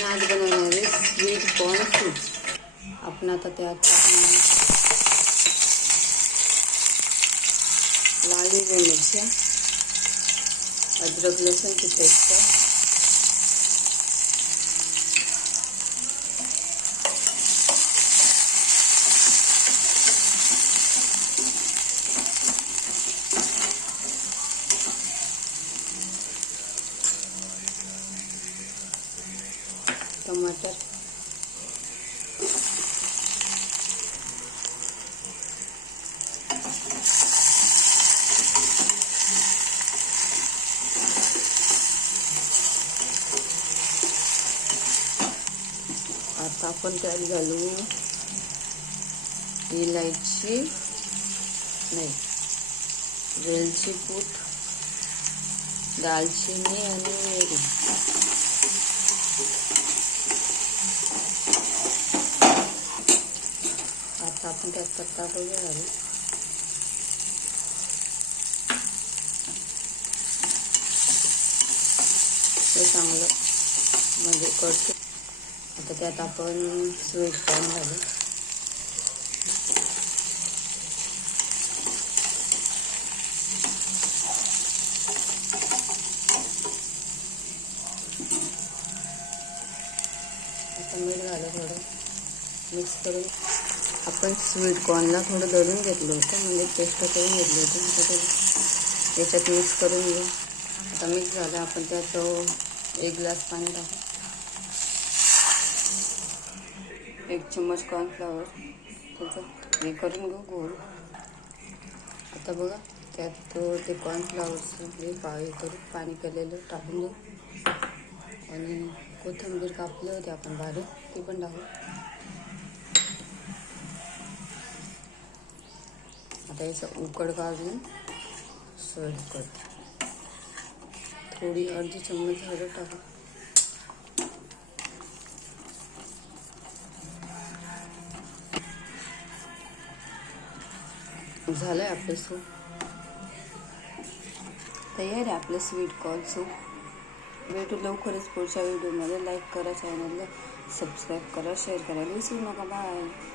आपण आज बनवणार आहे स्वीट कॉर्न सूप. आपण आता त्यात लाल हिरव्या मिरच्या, अद्रक लसूणची पेस्ट, टमाटर, आता आपण त्यात घालू इलायची नाही, वेलची पूड, दालचिनी आणि मिरी. आता आपण त्यात पत्ता गोबी घालू. हे चांगलं म्हणजे कट. आता त्यात आपण स्वीट कॉर्न घालू. आता मीठ घालू थोडं, मिक्स करून. आपण स्वीट कॉर्नला थोडं दळून घेतलं होतं, म्हणजे पेस्ट करून घेतली होती. आता याच्यात मिक्स करून घेऊ. आता मिक्स झालं. आपण त्यात 1 ग्लास पाणी टाकू. 1 चम्मच कॉर्नफ्लॉवर त्याचं हे करून घेऊ गोल. आता बघा त्यात ते कॉर्नफ्लॉवरचं हे करून पाणी केलेलं टाकून देऊ. आणि कोथिंबीर कापली होती आपण बारीक, ती पण टाकू. आता याचं उकड काढून सर्व कर. थोडी अर्धी चम्मच हळद टाकू. झालंय आपलं सूप तयार आहे. आपलं स्वीट कॉर्न सूप. भेटू लवकरच पुढच्या व्हिडिओमध्ये. लाईक करा, चॅनलला सबस्क्राईब करा, शेअर करायला विसरू नका. बाय.